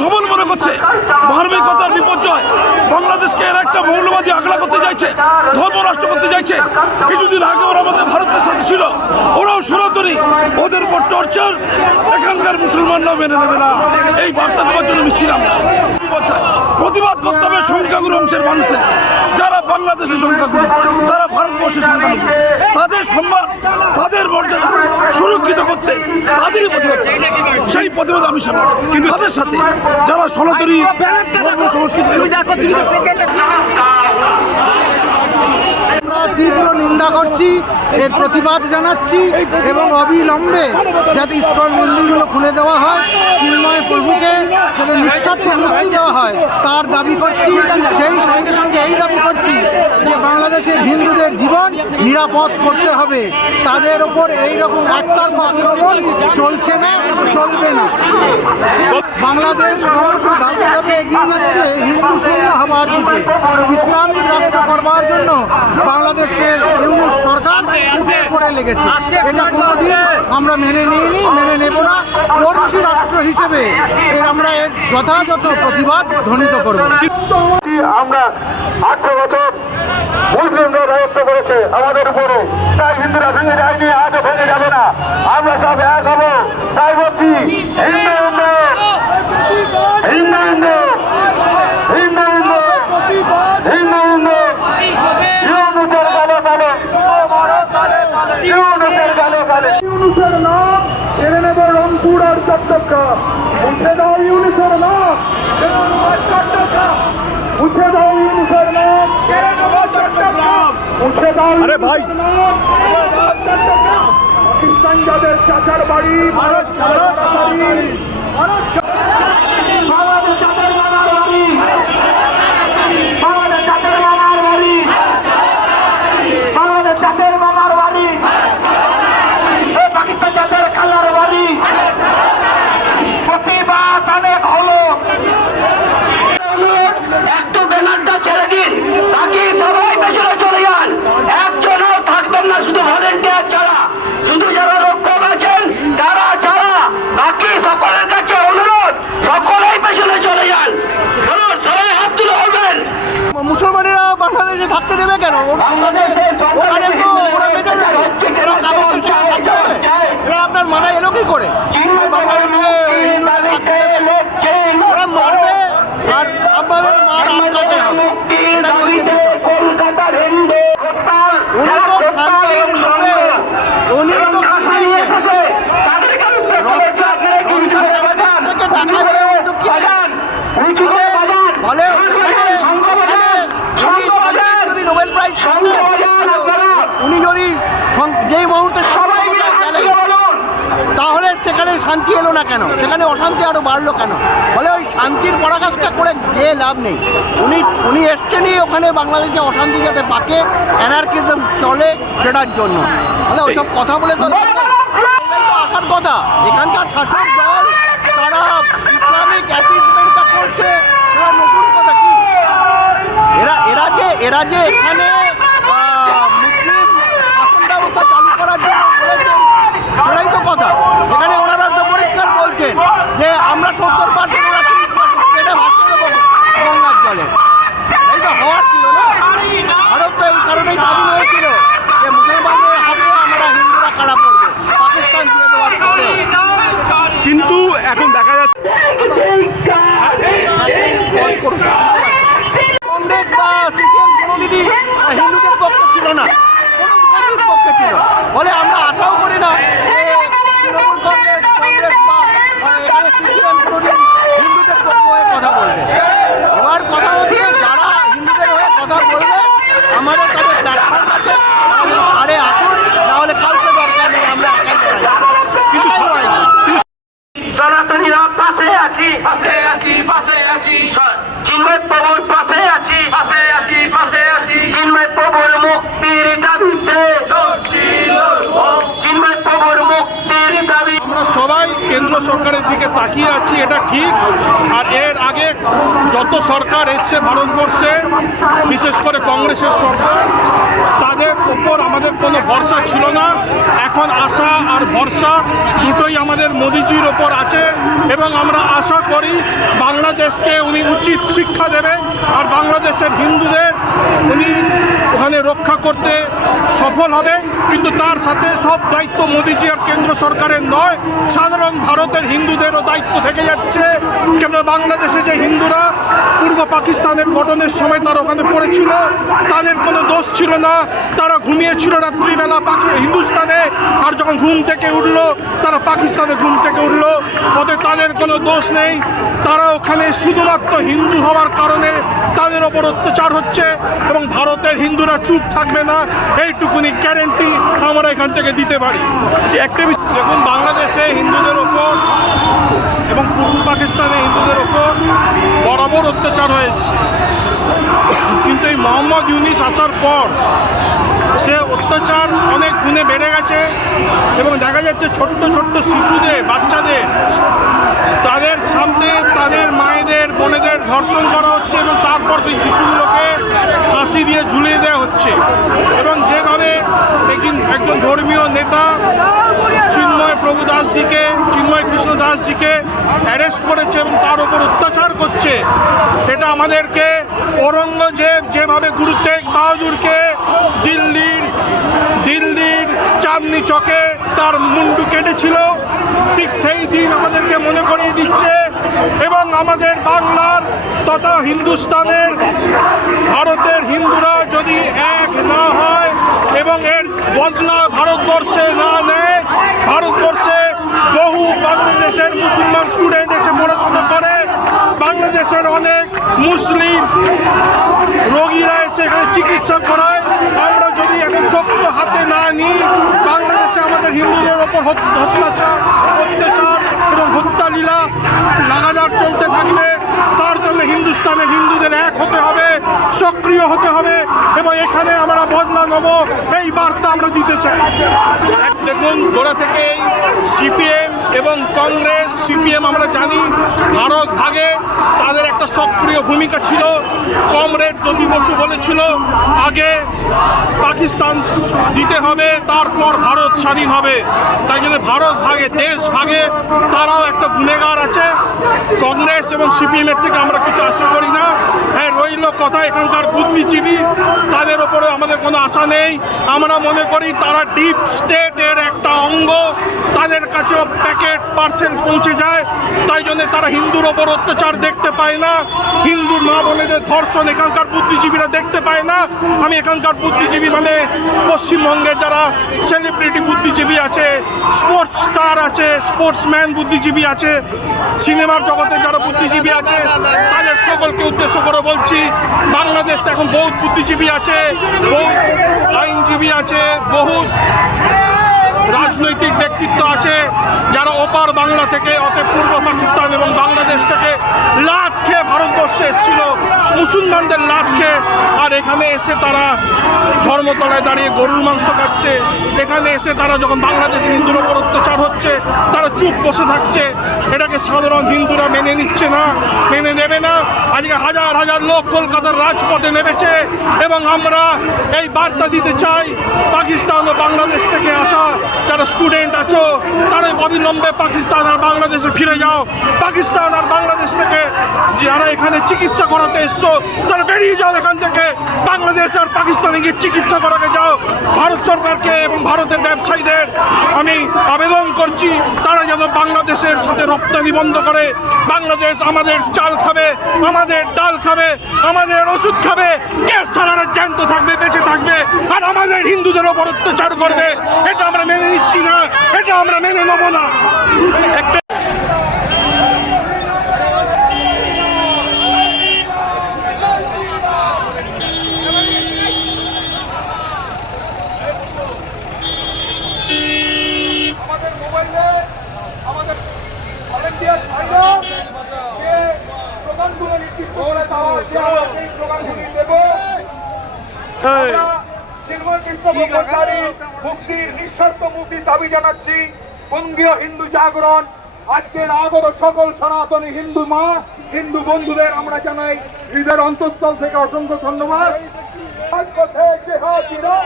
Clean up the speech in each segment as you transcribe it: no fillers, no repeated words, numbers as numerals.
সবল মনে করছে। মানবিকতার বিপর্যয়। বাংলাদেশকে এর একটা মৌলবাদী আগলা করতে চাইছে, ধর্ম নষ্ট করতে চাইছে। কিছুদিন আগে ওরা আমাদের ভারতের সাথে ছিল, ওরাও সনাতনী, ওদের উপর টর্চার এখানকার মুসলমানরাও মেনে নেবে না। এই বার্তা দেওয়ার জন্য মিছিল আমরা প্রতিবাদ করতে হবে সংখ্যাগুরু অংশের মানুষদের। যারা বাংলাদেশের সংখ্যাগুরু, তারা ভারতবর্ষের সংখ্যাগুরু, তাদের সম্মান, তাদের মর্যাদা সুরক্ষিত করতে তাদেরই প্রতিবাদ। সেই প্রতিবাদ আমি সামনে, কিন্তু তাদের সাথে যারা সনাতনী ধর্ম সংস্কৃতি তীব্র নিন্দা করছি, এর প্রতিবাদ জানাচ্ছি এবং অবিলম্বে যাতে ইসকন মন্দিরগুলো খুলে দেওয়া হয়, চিন্ময় প্রভুকে যাতে নিঃস্বার্থ মুক্তি দেওয়া হয় তার দাবি করছি। সেই সঙ্গে সঙ্গে এই দাবি করছি যে বাংলাদেশের হিন্দুদের জীবন নিরাপদ করতে হবে। তাদের ওপর এইরকম একতরফা আক্রমণ চলছে না, চলবে না। বাংলাদেশ ক্রমশ ধাপে ধাপে এগিয়ে যাচ্ছে হিন্দু শূন্য হবার দিকে। ইসলামিক রাষ্ট্র করবার জন্য বাংলাদেশের ইউনূস সরকার উঠে পড়ে লেগেছে। এটা কোনোদিন আমরা মেনে নিইনি, মেনে নেব না। পড়শি রাষ্ট্র হিসেবে আমরা এর যথাযথ প্রতিবাদ ধ্বনিত করব। আমরা 800 বছর মুসলিমরা রাজত্ব করেছে আমাদের উপরে, তাই হিন্দুরা ভেঙে যায়নি, আজও ভেঙে যাবে না। আমরা সব এক হবো, তাই বলছি হিন্দু হিন্দু হিন্দু হিন্দু হিন্দু হিন্দু হিন্দু হিন্দু ইউনুসের গালে গালে ইউনুসের গালে গালে ইউনুসের নাম কেড়ে নেব রংপুর আর চট্টগ্রাম। মুছে দাও ইউনুসের নাম, চট্টগ্রাম মুছে দাও ইউনুসের নাম, কেড়ে নেব চট্টগ্রাম। মুছে দাও আরে ভাই চট্টগ্রাম। পাকিস্তান যাদের চাচার বাড়ি, ভারত ছাড়ো তাড়াতাড়ি, ভারত বাংলাদেশ চাচার মামার বাড়ি, বাংলাদেশ চাচার মামার বাড়ি, বাংলাদেশ চাচার মামার বাড়ি, পাকিস্তান চাচার খালার বাড়ি। প্রতিবাদ অনেক হলো, একটু ব্যানারটা ছেড়ে দিন, বাকি সবাই পেছনে চলে যান। একজনও থাকবেন না, শুধু ভলেন্টিয়ার ছাড়া, শুধু যারা রক্ষক আছেন তারা ছাড়া বাকি সকলের কাছে অনুরোধ, সকলেই পেছনে চলে যান। বলুন, সবাই হাত তুলে বলবেন। মুসলমানেরা বাংলাদেশে থাকতে দেবে কেন? আপনার মাথায় এলো কি করে? কলকাতার হিন্দু উনি যদি যেই মুহূর্তে সবাই তাহলে সেখানে শান্তি এলো না কেন? সেখানে অশান্তি আরো বাড়লো কেন? ফলে ওই শান্তির পরাকাষ্ঠা করে গিয়ে লাভ নেই। উনি এসছেনই ওখানে বাংলাদেশে অশান্তি যাতে পাকে, অ্যানার্কিজম চলে সেটার জন্য। তাহলে ওইসব কথা বলে তো আসার কথা। এখানকার শাসক দল তারা ইসলামিক অ্যাটিজমেন্টটা করছে, এরা নতুন কথা কি? এরা যে এখানে মুসলিম শাসন ব্যবস্থা চালু করার জন্য বলেছেন, এটাই তো কথা। এখানে ওনারা তো পরিষ্কার বলছেন যে আমরা 70%, ওরা 30%, এটা ভাসিয়ে দেবো গঙ্গার জলে। এই তো হওয়ার ছিল না। ভারত তো এই কারণেই স্বাধীন হয়েছিল যে মুসলমানদের হাতে আমরা হিন্দুরা কারা পড়বো, পাকিস্তান দিয়ে দেওয়ার পরেও। কিন্তু এখন দেখা যাচ্ছে কংগ্রেস বা সিপিএম কোনোদিনই হিন্দুদের পক্ষে ছিল না, কোনোদিন পক্ষে ছিল। বলে আমরা আশাও করি না যে তৃণমূল কংগ্রেস বা এখানে সিপিএম কোনোদিন হিন্দুদের পক্ষ হয়ে কথা বলবে। এবার কথা হচ্ছে যারা হিন্দুদের হয়ে কথা বলবে আমাদের তাদের প্ল্যাটফর্ম আছে, আরে আসুন, নাহলে কাউকে দরকার নেই, আমরা একাই কিন্তু সবাই সনাতনীরা পাশে আছি, পাশে আছি, পাশে আছি, চিন্ময় প্রভুর পাশে আছি, পাশে আছি, পাশে আছি, চিন্ময় প্রভুর মুক্তির দাবিতে, চিন্ময় প্রভুর মুক্তির দাবি। আমরা সবাই কেন্দ্র সরকারের দিকে তাকিয়ে আছি, এটা ঠিক। আর এর আগে যত সরকার এসছে ভারতবর্ষে, বিশেষ করে কংগ্রেসের সরকার, তাদের যাদের ওপর আমাদের কোনো ভরসা ছিল না, এখন আশা আর ভরসা দুটোই আমাদের মোদিজির ওপর আছে এবং আমরা আশা করি বাংলাদেশকে উনি উচিত শিক্ষা দেবেন আর বাংলাদেশের হিন্দুদের উনি ওখানে রক্ষা করতে সফল হবেন। কিন্তু তার সাথে সব দায়িত্ব মোদিজি আর কেন্দ্র সরকারের নয়, সাধারণ ভারতের হিন্দুদেরও দায়িত্ব থেকে যাচ্ছে। কেন বাংলাদেশে যে হিন্দুরা পূর্ব পাকিস্তানের গঠনের সময় তারা ওখানে পড়েছিল, তাদের কোনো দোষ ছিল না, তারা ঘুমিয়েছিল রাত্রিবেলা হিন্দুস্তানে, আর যখন ঘুম থেকে উঠলো তারা পাকিস্তানে ঘুম থেকে উঠলো, ওতে তাদের কোনো দোষ নেই। তারা ওখানে শুধুমাত্র হিন্দু হওয়ার কারণে তাদের ওপর অত্যাচার হচ্ছে এবং ভারতের হিন্দুরা চুপ থাকবে না, এইটুকুনি গ্যারেন্টি আমরা এখান থেকে দিতে পারি। যে একটা দেখুন, বাংলাদেশে হিন্দুদের ওপর এবং পূর্ব পাকিস্তানে হিন্দুদের ওপর বরাবর অত্যাচার হয়েছে, কিন্তু এই মোহাম্মদ ইউনিস আসার পর সে অত্যাচার অনেক গুণে বেড়ে গেছে এবং দেখা যাচ্ছে ছোট্ট ছোট্ট শিশুদের, বাচ্চাদের, তাদের সামনে তাদের মায়েদের, বোনেদের ধর্ষণ করা হচ্ছে এবং তারপর সেই শিশুগুলোকে ফাঁসি দিয়ে ঝুলিয়ে দেওয়া হচ্ছে। এবং যেভাবে একজন ধর্মীয় নেতা চিন্ময় প্রভু দাসজিকে, চিন্ময় কৃষ্ণ দাসজিকে অ্যারেস্ট করেছে এবং তার উপর অত্যাচার করছে, এটা আমাদেরকে ঔরঙ্গজেব যেভাবে গুরু তেগ বাহাদুরকে দিল্লির চাঁদনি চকে তার মুন্ডু কেটেছিল, ঠিক সেই দিন আমাদেরকে মনে করিয়ে দিচ্ছে। এবং আমাদের বাংলার তথা হিন্দুস্তানের, ভারতের হিন্দুরা যদি এক না হয় এবং এর বদলা ভারতবর্ষে না নেয়, ভারতবর্ষে বহু বাংলাদেশের মুসলমান স্টুডেন্ট এসে পড়াশোনা করে, বাংলাদেশের অনেক মুসলিম রোগীরা এসে এখানে চিকিৎসা করায়। আমরা যদি এখন শক্ত হাতে না নিই, বাংলাদেশে আমাদের হিন্দুদের ওপর অত্যাচার এবং হত্যালীলা লাগাতার চলতে থাকবে। তার জন্য হিন্দুস্তানের হিন্দুদের এক হতে হবে, সক্রিয় হতে হবে এবং এখানে আমরা বদলা নেব, এই বার্তা আমরা দিতে চাই। দেখুন, গোড়া থেকেই সিপিএম এবং কংগ্রেস, সিপিএম আমরা জানি ভারত ভাগে তাদের একটা সক্রিয় ভূমিকা ছিল। কমরেড জ্যোতি বসু বলেছিল আগে পাকিস্তান দিতে হবে, তারপর ভারত স্বাধীন হবে। তাই জন্য ভারত ভাগে, দেশ ভাগে তারাও একটা গুণেগার আছে। কংগ্রেস এবং সিপিএমের থেকে আমরা কিছু আশা করি না। হ্যাঁ, রইল কথা এখানকার বুদ্ধিজীবী, তাদের ওপরে আমাদের কোনো আশা নেই। আমরা মনে করি তারা ডিপ স্টেটের একটা অঙ্গ, তাদের কাছেও প্যাকেট পার্সেল পৌঁছে যায়। তাই জন্য তারা হিন্দুর ওপর অত্যাচার দেখতে পায় না, হিন্দুর মা বোনেদের ধর্ষণ এখানকার বুদ্ধিজীবীরা দেখতে পায় না। আমি এখানকার বুদ্ধিজীবী মানে পশ্চিমবঙ্গে যারা সেলিব্রিটি বুদ্ধিজীবী আছে, স্পোর্টস স্টার আছে, স্পোর্টসম্যান বুদ্ধিজীবী আছে, সিনেমার জগতে যারা বুদ্ধিজীবী আছে, তাদের সকলকে উদ্দেশ্য করে বলছি, বাংলাদেশে এখন বহুত বুদ্ধিজীবী আছে, বহুত আইনজীবী আছে, বহুত রাজনৈতিক ব্যক্তিত্ব আছে যারা ওপার বাংলা থেকে, অর্থাৎ পূর্ব পাকিস্তান এবং বাংলাদেশ থেকে লাত খেয়ে ভারতবর্ষে এসেছিল, মুসলমানদের লাত খেয়ে, আর এখানে এসে তারা ধর্মতলায় দাঁড়িয়ে গরুর মাংস খাচ্ছে। এখানে এসে তারা যখন বাংলাদেশে হিন্দুর ওপর অত্যাচার হচ্ছে তারা চুপ বসে থাকছে। এটাকে সাধারণ হিন্দুরা মেনে নিচ্ছে না, মেনে নেবে না। আজকে হাজার হাজার লোক কলকাতার রাজপথে নেমেছে এবং আমরা এই বার্তা দিতে চাই, পাকিস্তান ও বাংলাদেশ থেকে আসা যারা স্টুডেন্ট আছো তারা অবিলম্বে পাকিস্তান আর বাংলাদেশে ফিরে যাও। পাকিস্তান আর বাংলাদেশ থেকে যারা এখানে চিকিৎসা করাতে এসছো তারা বেরিয়ে যাও এখান থেকে, বাংলাদেশ আর পাকিস্তানে গিয়ে চিকিৎসা করাতে যাও। ভারত সরকারকে এবং ভারতের ব্যবসায়ীদের আমি আবেদন করছি তারা যেন বাংলাদেশের সাথে রপ্তানি বন্ধ করে। বাংলাদেশ আমাদের চাল খাবে, আমাদের ডাল খাবে, আমাদের ওষুধ খাবে, গ্যাস ছাড়ানো জ্যান্ত থাকবে, বেঁচে থাকবে, আর আমাদের হিন্দুদের ওপর অত্যাচার করবে। এটা আমরা মেনে নিচ্ছি না, এটা আমরা মেনে নেব না। মুক্তির নিঃশর্ত মুক্তির দাবি জানাচ্ছি। বঙ্গীয় হিন্দু জাগরণ আজকের আগত সকল সনাতনী হিন্দু মা, হিন্দু বন্ধুদের আমরা জানাই হৃদয়ের অন্তঃস্থল থেকে অসংখ্য ধন্যবাদ। রাজপথে জেহাদিরা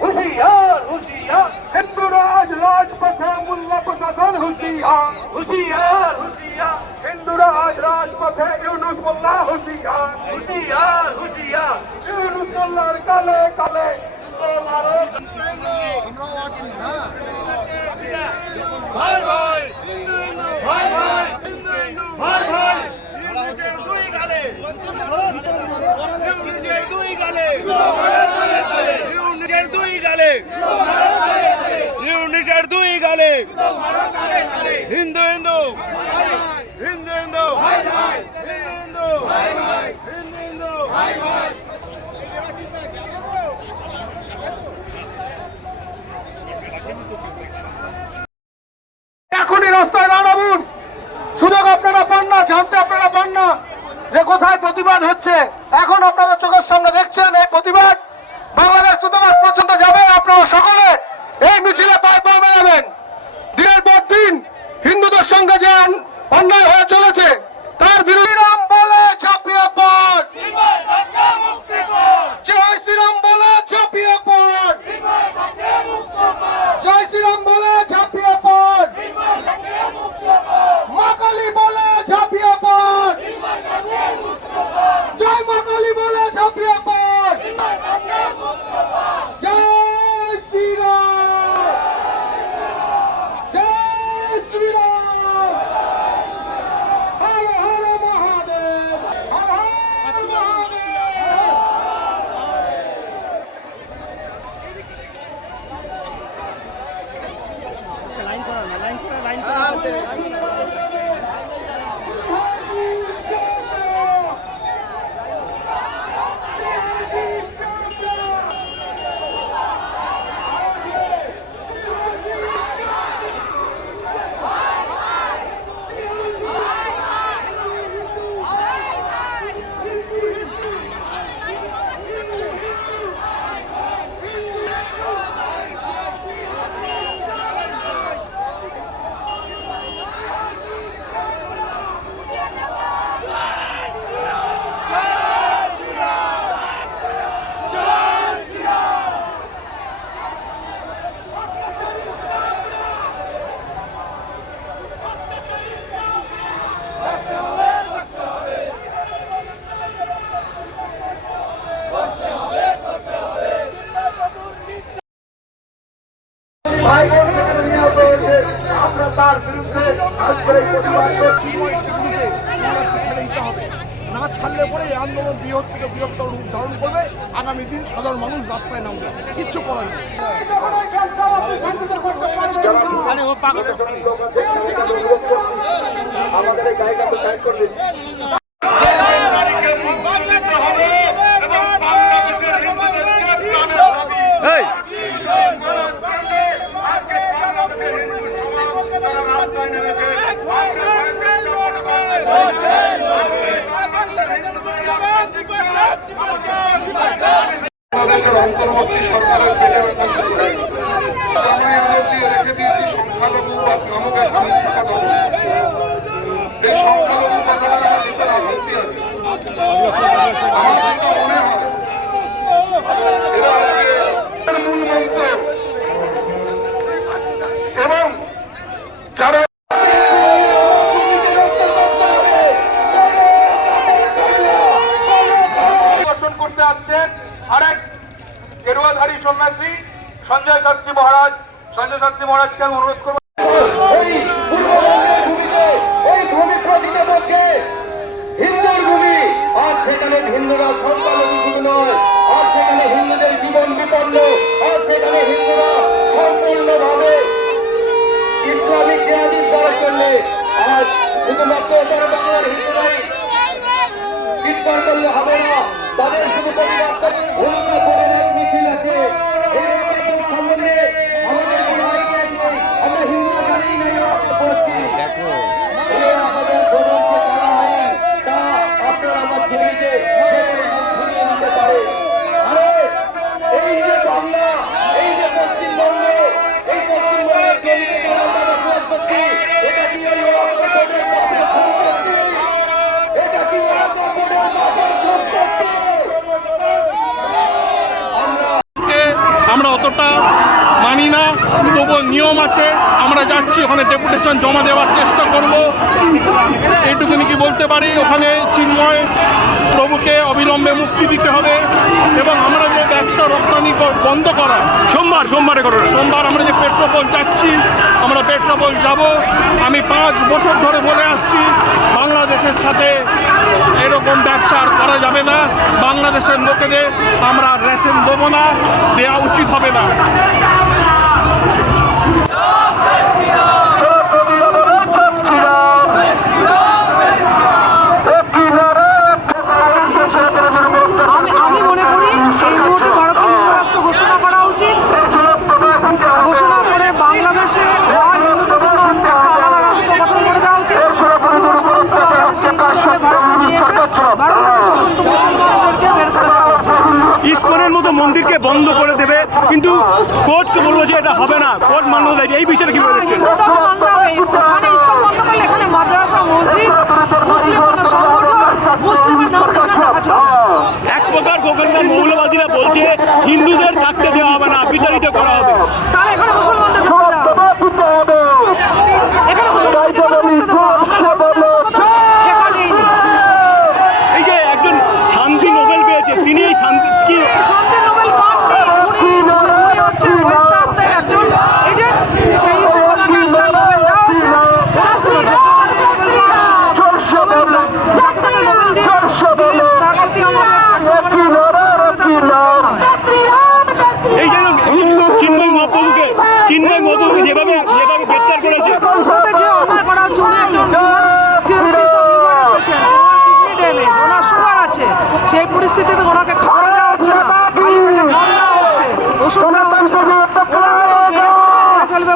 হুশিয়ার হুশিয়ার, হিন্দুরা আজ রাজপথে, মোল্লা প্রশাসন হুশিয়ার হুশিয়ার হুশিয়ার, হিন্দুরা আজ রাজপথে, ইউনূস মোল্লা হুশিয়ার হুশিয়ার হুশিয়ার, ইউনূস মোল্লার কালে কালে হিন্দু হিন্দু হিন্দু হিন্দু হিন্দু হিন্দু এখনই রাস্তায় না নামুন। সুযোগ আপনারা পান না, জানতে আপনারা পান না যে কোথায় প্রতিবাদ হচ্ছে। এখন আপনারা চোখের সামনে দেখছেন এই প্রতিবাদ বাংলাদেশ দূতাবাস পর্যন্ত যাবে। আপনারা সকলে এই মিছিলে পায়ে পা মেলাবেন। দিনের পর দিন হিন্দুদের সঙ্গে যে অন্যায় হয়ে চলেছে তার বিরুদ্ধে রাম বলে ঝাঁপিয়ে পড়, জয় শ্রীরাম বলে ঝাঁপিয়ে পড়, জয় শ্রীরাম বলে ঝাঁপিয়ে পড়, মা কালী বলে ঝাঁপিয়ে পড়, জয় মা কালী বলে ঝাঁপিয়ে পড়, জয় শ্রীরাম, জয় শ্রীরাম, হর হর মহাদেব, হর হর মহাদেব। ভাই বোনেরা নিহত হয়েছে, আমরা তার বিরুদ্ধে আজকের এই প্রতিবাদ করছি। না ছাড়লে পরে এই আন্দোলন বৃহৎ থেকে বৃহত্তর রূপ ধারণ করবে। আগামী দিন সাধারণ মানুষ রাস্তায় নামবে, কিচ্ছু করার নেই। আমাদের এই গায়িকাকে সাইড করবে। বাংলাদেশের অন্তর্বর্তী সরকারের পেটে ব্যথা শুরু হয়ে গেছে। আমি আগে দিয়ে রেখে দিয়েছি সংখ্যালঘুবাদ নামক একটা মিথ্যা কথা বলে। এই সংখ্যালঘু কথাটা আমার ভিতরে আপত্তি আছে। আমার যেটা মনে হয় এরা আজকে মূল মন্ত্র এবং যারা করতে আসছেন আরেক গেরুয়াধারী সন্ন্যাসী সঞ্জয় শাস্ত্রী মহারাজ। সঞ্জয় শাস্ত্রী মহারাজকে আমি অনুরোধ করবো হিন্দুর ভূমি, আর সেখানে হিন্দুরা সংখ্যালঘু শুধু নয়, আর সেখানে হিন্দুদের জীবন বিপন্ন, আর সেখানে হিন্দুরা সম্পূর্ণভাবে ইসলামিক ক্রিয়াধীন করার জন্য আজ শুধুমাত্র বাংলার হিন্দুরাই চিৎকার করলে হবে না, তাদের শুধু প্রতিবাদ ভূমিকা করে মিছিল আছে। এই ব্যাপারটার সম্বন্ধে আমাদের কোনো আইডিয়া নেই, আমরা হিন্দু জানি না এই ব্যাপারটা করছি। এই আমাদের প্রধানকে করা হয় তা আপনারা আমার ছবিতে ঘুরিয়ে নিতে পারে। আরে এই যে বাংলা, এই যে পশ্চিমবঙ্গ, এই পশ্চিমবঙ্গের জমিতে যারা আমরা বসবাস করছি, এটা কি ওই ওয়াকফ বোর্ডের পাপের সম্পত্তি? এটা কি ওয়াকফ বোর্ডের পাপের সম্পত্তি? যাচ্ছি, ওখানে ডেপুটেশন জমা দেওয়ার চেষ্টা করব। এইটুকুনি কি বলতে পারি, ওখানে চিন্ময় প্রভুকে অবিলম্বে মুক্তি দিতে হবে এবং আমরা যে ব্যবসা রপ্তানি বন্ধ করা সোমবার আমরা যে পেট্রোপল যাচ্ছি, আমরা পেট্রোপল যাব। আমি 5 বছর ধরে বলে আসছি বাংলাদেশের সাথে এরকম ব্যবসা আর করা যাবে না। বাংলাদেশের লোকেদের আমরা রেশন দেবো না, দেওয়া উচিত হবে না। আমি মনে করি এই মুহূর্তে ভারতকে হিন্দু রাষ্ট্র ঘোষণা করা উচিত। ঘোষণা করে বাংলাদেশে হিন্দুদের জন্য একটা আলাদা রাষ্ট্র গঠন করে দেওয়া উচিত, অথবা সমস্ত বাংলাদেশি হিন্দুদেরকে ভারতে নিয়ে এসে ভারত থেকে সমস্ত মুসলমানদেরকে বের করে দেওয়া উচিত। ইসকনের মতো মন্দিরকে বন্ধ করে দেবে, কিন্তু কোর্টকে বলবো যে এটা হবে না, কোর্ট মানব দেয়। এই বিষয়ে কি বলছেন? হিন্দু ধর্ম মানতে হবে। এখানে ইসকন বন্ধ করলে এখানে মাদ্রাসা, মসজিদ, মুসলিম কোনো সংগঠন, মুসলিমের নাম নিশান রাখা চলবে। এক প্রকার গোকর্ণের মৌলবাদীরা বলছে হিন্দুদের থাকতে দেওয়া হবে না, বিতাড়িত করা হবে। তাহলে এখানে মুসলমানদের থাকতে দেওয়া হবে। এখানে মুসলমানদের থাকতে দেওয়া হবে। আমরা ধর্ম ঠেকা নেইনি। এই যে একজন শান্তি নোবেল পেয়েছে, তিনি এই শান্তি শান্তি নোবেল পাননি, উনি হচ্ছে ওয়েস্ট আর্থের একজন এজেন্ট, সেই হিসেবে ওনাকে একটা নোবেল দেওয়া হচ্ছে। ওনার কোনো যোগ্যতা নোবেল পান, যাকে তাকে নোবেল দিয়ে দিলে তার প্রতি আমাদের এই যে চিন্ময় মহাপ্রভুকে যেভাবে গ্রেপ্তার করেছে, ওর সাথে যে অন্যায় করা হচ্ছে, উনি একজন লিভারের পেশেন্ট, ওনার কিডনি ড্যামেজ, ওনার সুগার আছে, সেই পরিস্থিতিতে ওনাকে খাবার দেওয়া হচ্ছে না, খালি পেটে জল দেওয়া হচ্ছে, ওষুধ দেওয়া হচ্ছে না, ওনাকে তো মেরে ফেলবে